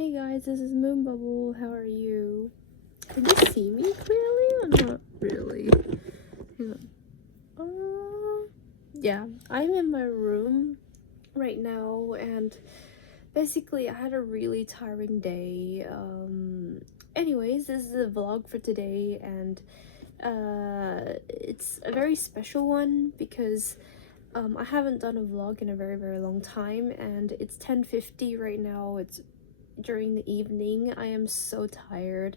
Hey guys, this is Moon Bubble. How are you? Can you see me clearly or not really? Hang on. Yeah, I'm in my room right now, and basically I had a really tiring day. Anyways, this is a vlog for today, and it's a very special one because I haven't done a vlog in a very long time, and it's 10:50 right now. It's during the evening. I am so tired,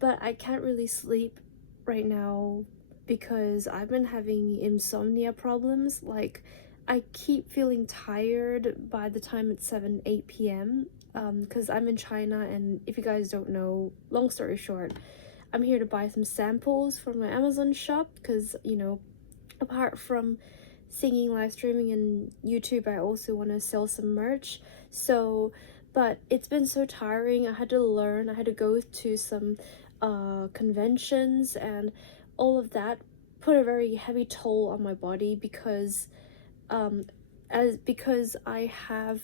but I can't really sleep right now because I've been having insomnia problems. Like, I keep feeling tired by the time it's 7-8 p.m. Because I'm in China, and if you guys don't know, long story short, I'm here to buy some samples for my Amazon shop because, apart from singing, live streaming, and YouTube, I also want to sell some merch. So, but it's been so tiring. I had to go to some conventions, and all of that put a very heavy toll on my body because I have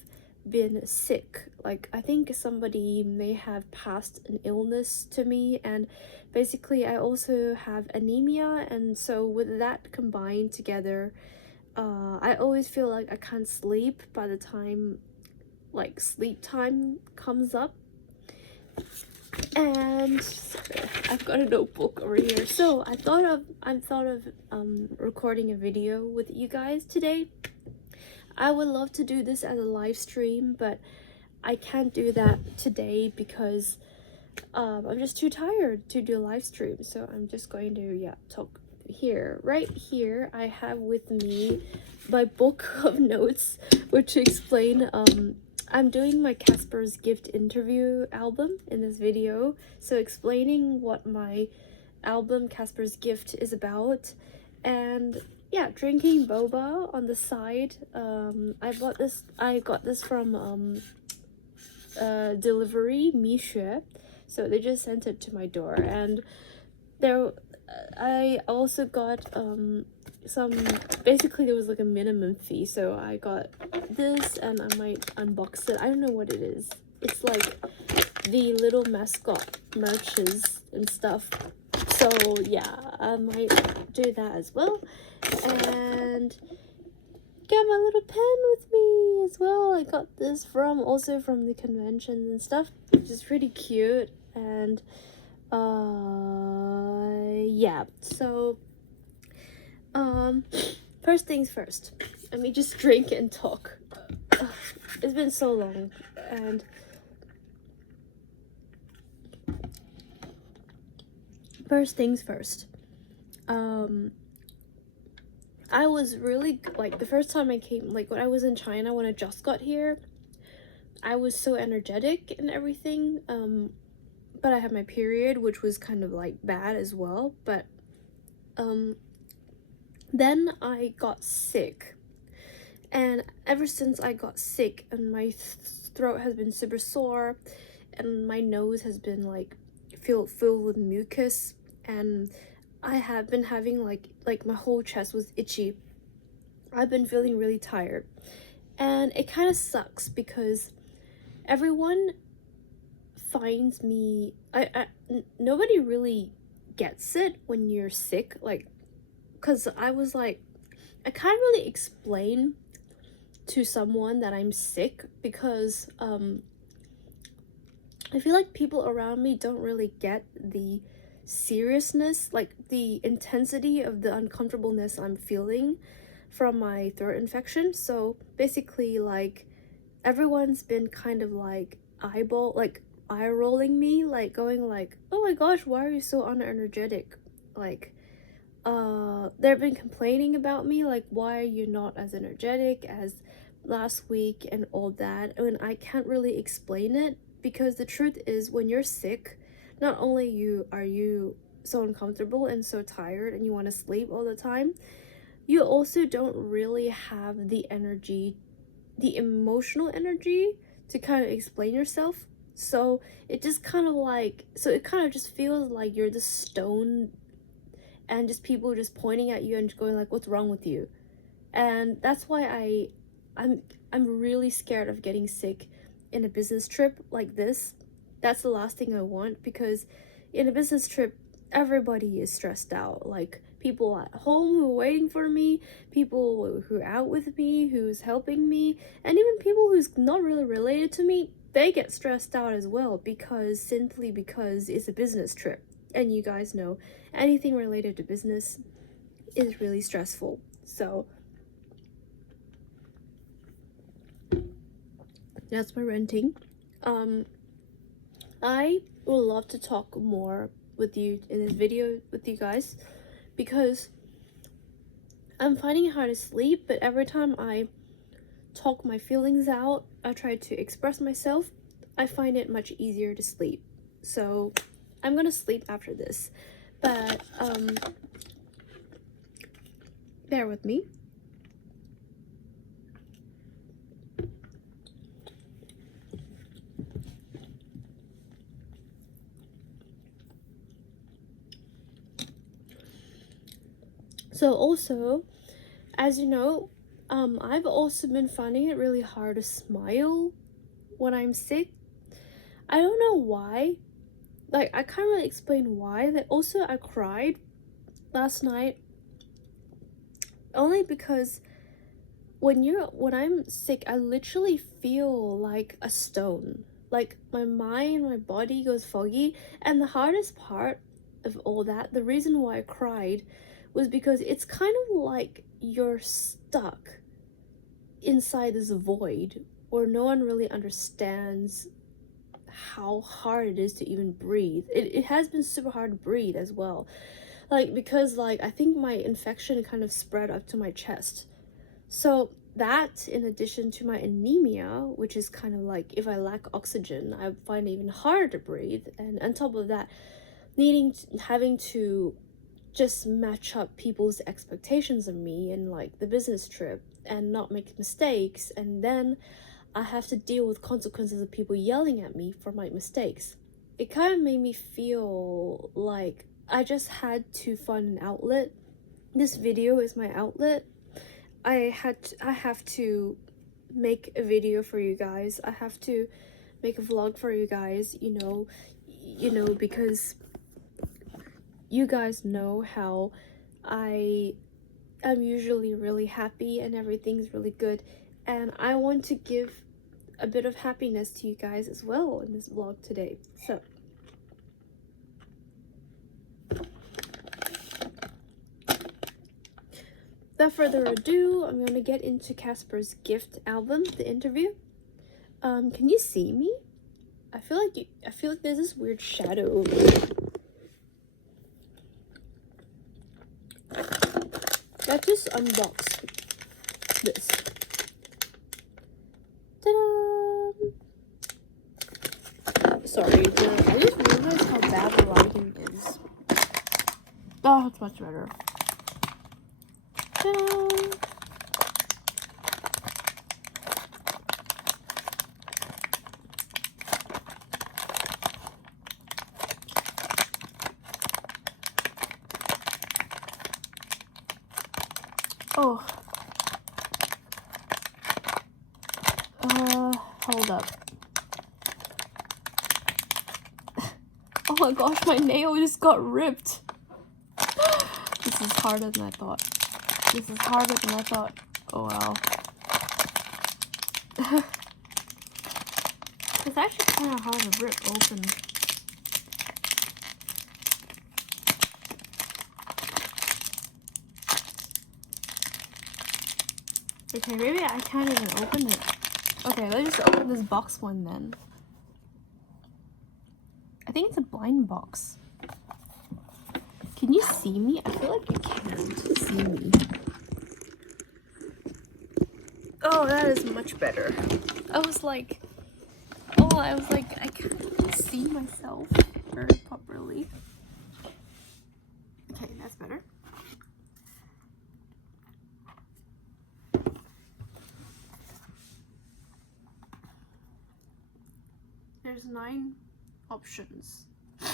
been sick. Like, I think somebody may have passed an illness to me, and basically I also have anemia, and so with that combined together, I always feel like I can't sleep by the time like sleep time comes up. And I've got a notebook over here, so I thought of recording a video with you guys today. I would love to do this as a live stream, but I can't do that today because I'm just too tired to do a live stream. So I'm just going to talk here. Right here I have with me my book of notes, which explain I'm doing my Casper's gift interview album in this video, so explaining what my album Casper's Gift is about, and yeah, drinking boba on the side. I got this from delivery Mixue, so they just sent it to my door. And there I also got some, basically there was like a minimum fee, so I got this and I might unbox it. I don't know what it is. It's like the little mascot merches and stuff, so yeah, I might do that as well. And got my little pen with me as well. I got this also from the conventions and stuff, which is pretty cute. And yeah, so first things first, let me just drink and talk. It's been so long. And first things first, I was really, like, the first time I came, like when I was in China, when I just got here, I was so energetic and everything, but I had my period, which was kind of like bad as well. But then I got sick, and ever since I got sick, and my throat has been super sore, and my nose has been like filled with mucus, and I have been having like my whole chest was itchy. I've been feeling really tired, and it kind of sucks because everyone finds me, nobody really gets it when you're sick, like, because I was like, I can't really explain to someone that I'm sick because I feel like people around me don't really get the seriousness, like the intensity of the uncomfortableness I'm feeling from my throat infection. So basically, like, everyone's been kind of like eye rolling me, like going like, oh my gosh, why are you so unenergetic? Like, they've been complaining about me, like, why are you not as energetic as last week and all that. And I can't really explain it because the truth is, when you're sick, not only are you so uncomfortable and so tired and you want to sleep all the time, you also don't really have the energy, the emotional energy, to kind of explain yourself. So it just kind of like, so it kind of just feels like you're the stone, and just people just pointing at you and going like, what's wrong with you? And that's why I'm really scared of getting sick in a business trip like this, that's the last thing I want, because in a business trip, everybody is stressed out. Like, people at home who are waiting for me, people who are out with me, who's helping me, and even people who's not really related to me, they get stressed out as well, simply because it's a business trip. And you guys know, anything related to business is really stressful. So that's my renting. I would love to talk more with you in this video with you guys, because I'm finding it hard to sleep, but every time I talk my feelings out, I try to express myself, I find it much easier to sleep. So I'm gonna sleep after this, but bear with me. So also, as you know, I've also been finding it really hard to smile when I'm sick. I don't know why. Like, I can't really explain why. That also, I cried last night only because when I'm sick, I literally feel like a stone. Like, my mind, my body goes foggy, and the hardest part of all that, the reason why I cried, was because it's kind of like you're stuck inside this void where no one really understands how hard it is to even breathe. It has been super hard to breathe as well. Like, because like I think my infection kind of spread up to my chest. So that, in addition to my anemia, which is kind of like if I lack oxygen, I find it even harder to breathe. And on top of that, having to just match up people's expectations of me in like the business trip and not make mistakes, and then I have to deal with consequences of people yelling at me for my mistakes. It kind of made me feel like I just had to find an outlet. This video is my outlet. I have to make a video for you guys. I have to make a vlog for you guys, you know, because you guys know how I am usually really happy and everything's really good, and I want to give a bit of happiness to you guys as well in this vlog today. So without further ado, I'm gonna get into Casper's gift album, the interview. Can you see me? I feel like there's this weird shadow over me. Let's just unbox this. Ta-da! Sorry, I just realized how bad the lighting is. Oh, it's much better. Ta-da! Oh. Hold up. Oh my gosh, my nail just got ripped. This is harder than I thought. Oh wow. It's actually kind of hard to rip open. Okay, maybe I can't even open it. Okay, let's just open this box one then. I think it's a blind box. Can you see me? I feel like you can't see me. Oh, that is much better. I was like, I can't see myself very properly. Okay, that's better. There's 9 options. I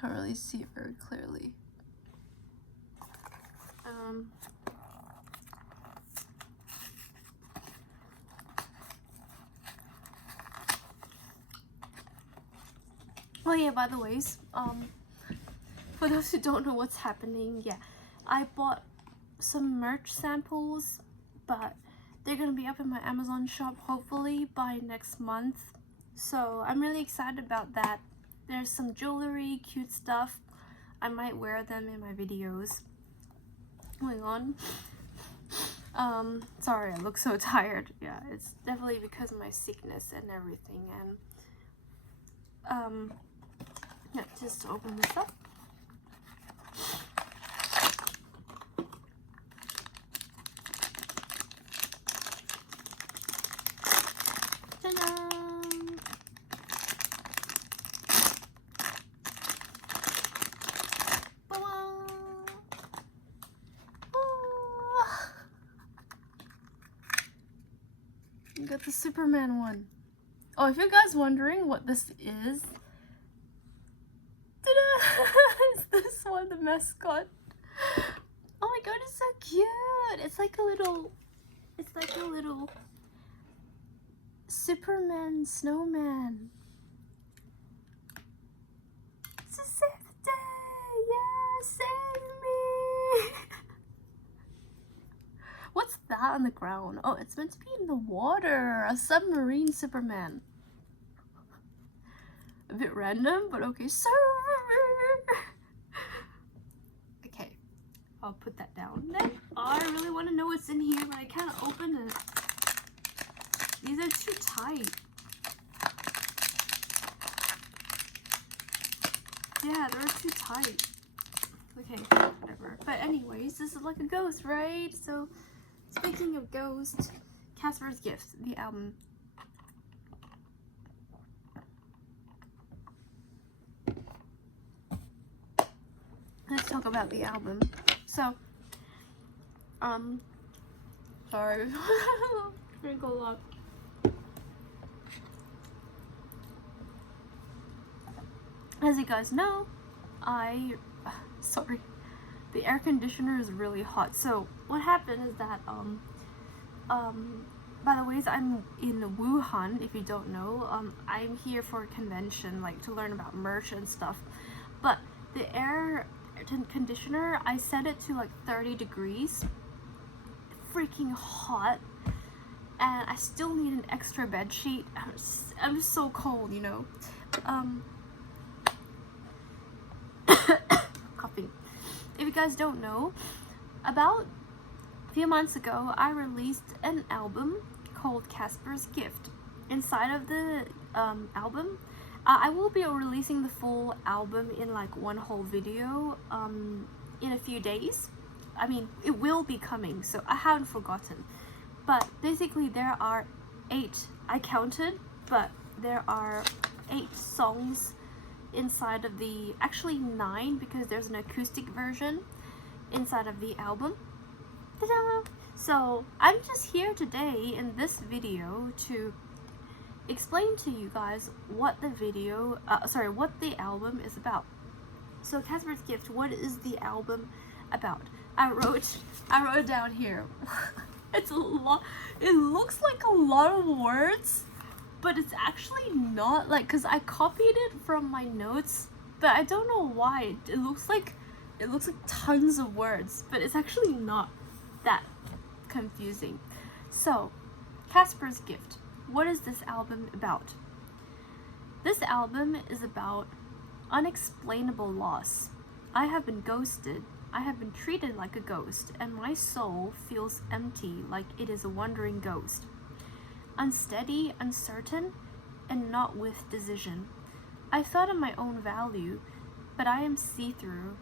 can't really see it very clearly. Oh yeah, by the ways, for those who don't know what's happening, yeah, I bought some merch samples, but they're gonna be up in my Amazon shop hopefully by next month. So I'm really excited about that. There's some jewelry, cute stuff. I might wear them in my videos. Moving on. Sorry, I look so tired. Yeah, it's definitely because of my sickness and everything. And yeah, just to open this up. Ta-da! You got the Superman one. Oh, if you guys wondering what this is, is this one the mascot? Oh my god, it's so cute! It's like a little Superman snowman. It's a safe day! Yeah, save me! What's that on the ground? Oh, it's meant to be in the water. A submarine Superman. A bit random, but okay. Sir! Okay, I'll put that down then. Oh, I really want to know what's in here, but I can't open it. These are too tight. Yeah, they're too tight. Okay, whatever. But anyways, this is like a ghost, right? So, speaking of ghosts, Casper's Gift, the album. Let's talk about the album. So, sorry. Drink a lot. As you guys know, sorry, the air conditioner is really hot. So what happened is that, by the ways, I'm in Wuhan, if you don't know. I'm here for a convention, like to learn about merch and stuff. But the air conditioner, I set it to like 30 degrees. Freaking hot. And I still need an extra bed sheet. I'm just so cold, you know. Coughing. If you guys don't know, about a few months ago, I released an album called Casper's Gift. Inside of the album, I will be releasing the full album in like one whole video in a few days. I mean, it will be coming, so I haven't forgotten. But basically there are 8, I counted, but there are 8 songs inside of the, actually 9 because there's an acoustic version inside of the album. Ta-da! So I'm just here today in this video to explain to you guys what the video, what the album is about. So Casper's Gift, what is the album about? I wrote down here. It's a lot. It looks like a lot of words, but it's actually not, like, because I copied it from my notes, but I don't know why. It looks like tons of words, but it's actually not that confusing. So, Casper's Gift. What is this album about? This album is about unexplainable loss. I have been ghosted. I have been treated like a ghost, and my soul feels empty, like it is a wandering ghost. Unsteady, uncertain, and not with decision. I thought of my own value, but I am see-through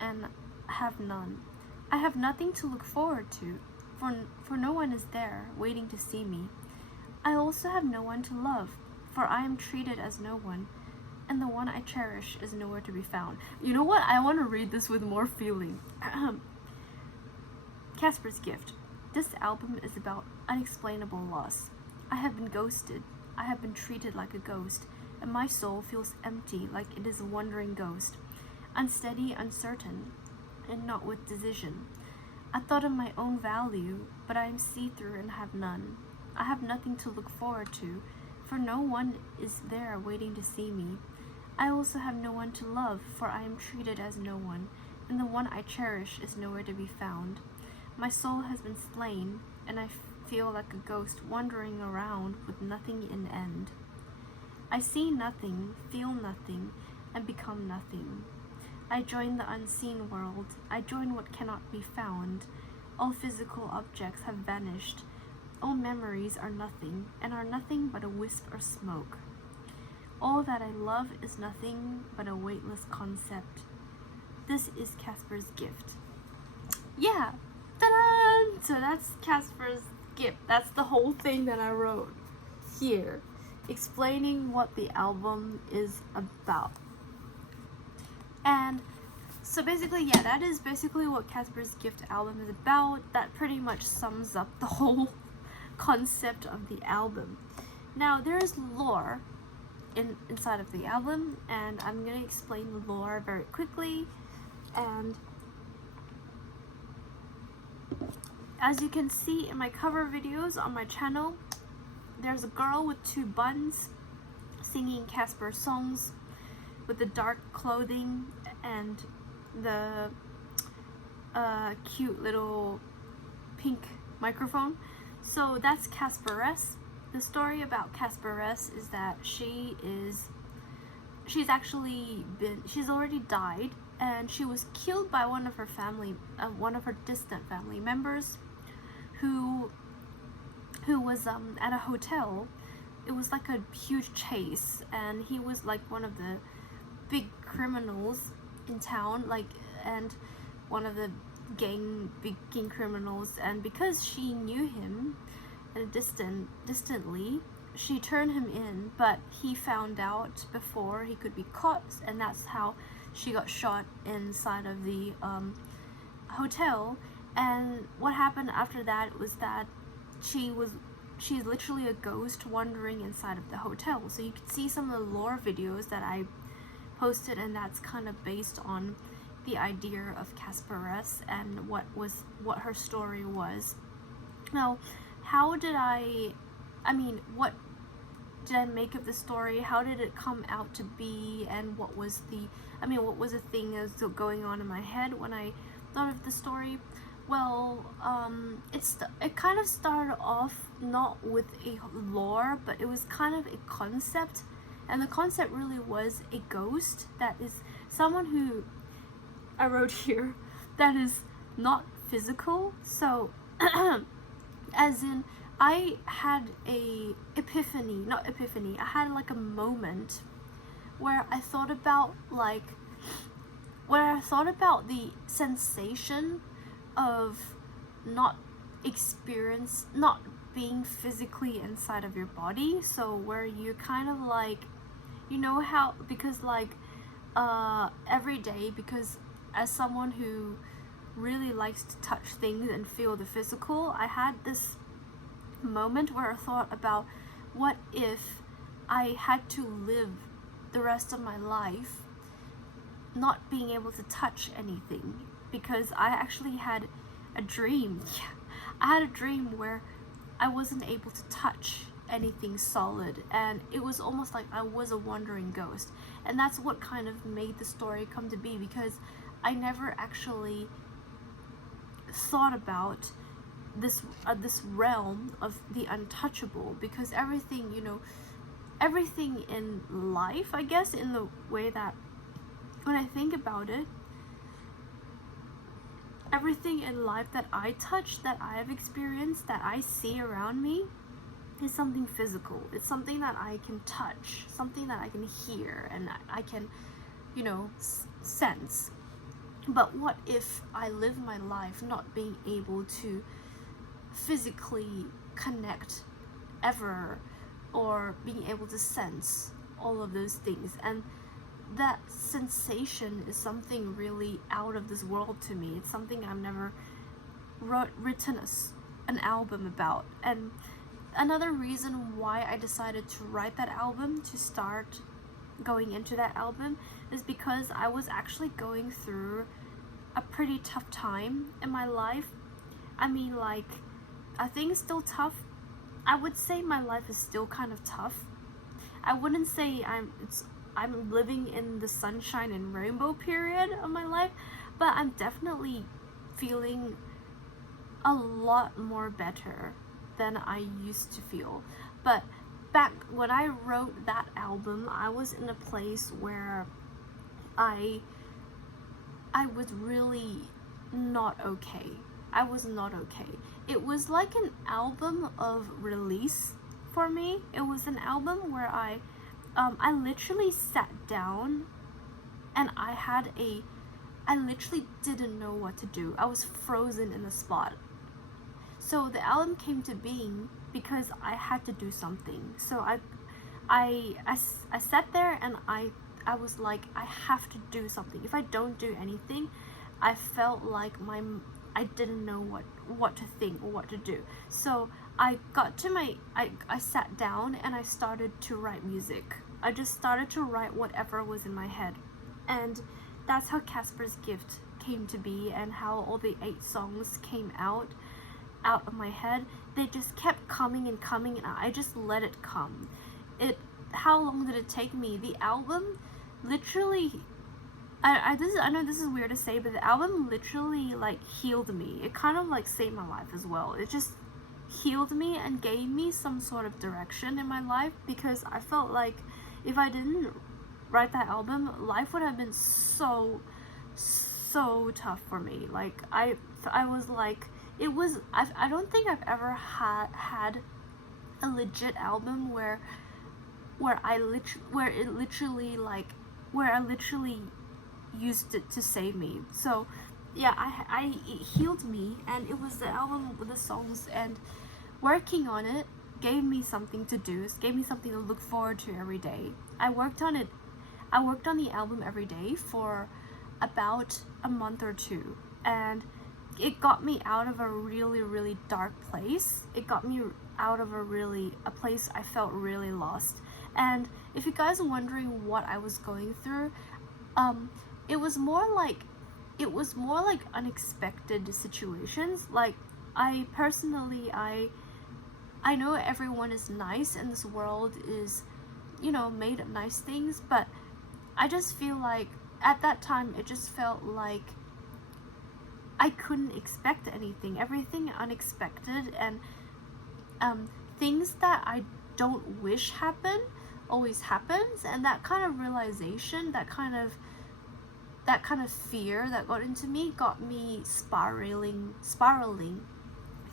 and have none. I have nothing to look forward to, for no one is there waiting to see me. I also have no one to love, for I am treated as no one, and the one I cherish is nowhere to be found. You know what? I want to read this with more feeling. Casper's Gift. This album is about unexplainable loss. I have been ghosted. I have been treated like a ghost, and my soul feels empty, like it is a wandering ghost. Unsteady, uncertain, and not with decision. I thought of my own value, but I am see-through and have none. I have nothing to look forward to, for no one is there waiting to see me. I also have no one to love, for I am treated as no one, and the one I cherish is nowhere to be found. My soul has been slain, and I feel like a ghost wandering around with nothing in end. I see nothing, feel nothing, and become nothing. I join the unseen world. I join what cannot be found. All physical objects have vanished. All memories are nothing, and are nothing but a wisp of smoke. All that I love is nothing but a weightless concept. This is Casper's gift. Yeah, ta-da! So that's Casper's gift. That's the whole thing that I wrote here, explaining what the album is about. And so basically, yeah, that is basically what Casper's Gift album is about. That pretty much sums up the whole concept of the album. Now, there is lore inside of the album, and I'm going to explain the lore very quickly. And as you can see in my cover videos on my channel, there's a girl with 2 buns singing Casper songs with the dark clothing and the cute little pink microphone. So that's Casperess. The story about Casperess is that she's already died, and she was killed by one of her distant family members, who was at a hotel. It was like a huge chase, and he was like one of the big criminals in town, and one of the big gang criminals. And because she knew him distantly, she turned him in, but he found out before he could be caught, and that's how she got shot inside of the hotel. And what happened after that was that she's literally a ghost wandering inside of the hotel. So you can see some of the lore videos that I posted, and that's kind of based on the idea of Casperess and what her story was. Now, what did I make of the story? How did it come out to be? And what was the thing that was going on in my head when I thought of the story? Well, it kind of started off not with a lore, but it was kind of a concept, and the concept really was a ghost that is someone who, I wrote here, that is not physical. So as in, I had I had like a moment where I thought about the sensation of not being physically inside of your body. So where you kind of how, because every day, because as someone who really likes to touch things and feel the physical, I had this moment where I thought about, what if I had to live the rest of my life not being able to touch anything? Because I actually had a dream. I had a dream where I wasn't able to touch anything solid, and it was almost like I was a wandering ghost. And that's what kind of made the story come to be, because I never actually thought about this realm of the untouchable, because everything in life, I guess, in the way that when I think about it, everything in life that I touch, that I have experienced, that I see around me, is something physical. It's something that I can touch, something that I can hear, and I can, sense. But what if I live my life not being able to physically connect ever, or being able to sense all of those things? And that sensation is something really out of this world to me. It's something I've never written an album about. And another reason why I decided to write that album, to start going into that album, is because I was actually going through a pretty tough time in my life. I think it's still tough. I would say my life is still kind of tough. I wouldn't say it's I'm living in the sunshine and rainbow period of my life, but I'm definitely feeling a lot more better than I used to feel. But back when I wrote that album, I was in a place where I was really not okay. I was not okay. It was like an album of release for me. It was an album where I literally sat down and I literally didn't know what to do. I was frozen in the spot. So the album came to being because I had to do something. So I sat there and I was like, I have to do something. If I don't do anything, I felt like I didn't know what to think or what to do. So I sat down and I started to write music. I just started to write whatever was in my head. And that's how Casper's Gift came to be, and how all the 8 songs came out of my head. They just kept coming and coming, and I just let it come. How long did it take me? The album literally, I know this is weird to say, but the album literally like healed me. It kind of like saved my life as well. It just healed me and gave me some sort of direction in my life, because I felt like if I didn't write that album, life would have been so tough for me. Like I was like, I don't think I've ever had a legit album where I literally used it to save me. So yeah, it healed me, and it was the album with the songs, and working on it gave me something to do. It gave me something to look forward to every day. I worked on the album every day for about a month or two, and it got me out of a really dark place. It got me out of a place I felt really lost. And if you guys are wondering what I was going through, it was more like unexpected situations. Like I personally, I know everyone is nice and this world is, made of nice things, but I just feel like at that time it just felt like I couldn't expect anything. Everything unexpected, and things that I don't wish happen always happens, and that kind of realization, that kind of fear that got into me got me spiraling,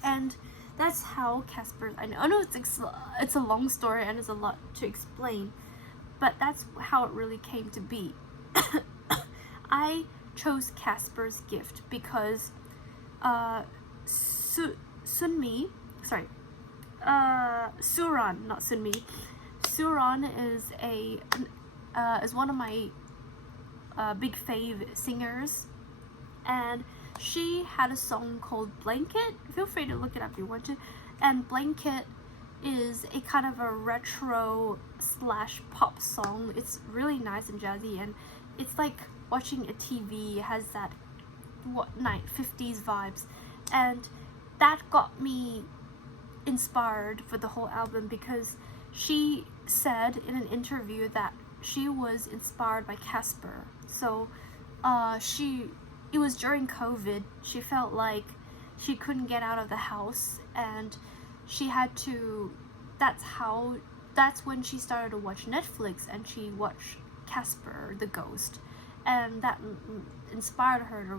and that's how Casper. I know it's a long story and it's a lot to explain, but that's how it really came to be. I chose Casper's Gift because Suran, not Sunmi. Suran is one of my big fave singers, and she had a song called Blanket. Feel free to look it up if you want to. And Blanket is a kind of a retro / pop song. It's really nice and jazzy, and it's like watching a TV. It has that 50s vibes, and that got me inspired for the whole album, because she said in an interview that she was inspired by Casper. So it was during COVID. She felt like she couldn't get out of the house, and she had to, that's when she started to watch Netflix, and she watched Casper the Ghost, and that inspired her to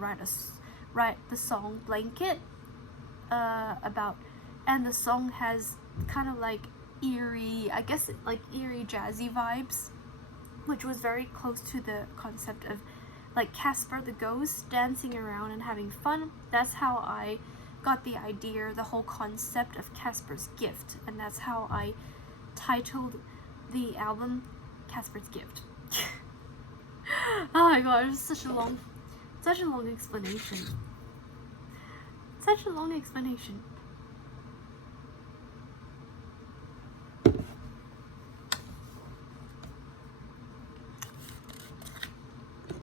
write the song Blanket, and the song has kind of like eerie jazzy vibes, which was very close to the concept of like Casper the Ghost dancing around and having fun. That's how I got the idea, the whole concept of Casper's Gift, and that's how I titled the album Casper's Gift. Oh my god, it was such a long explanation.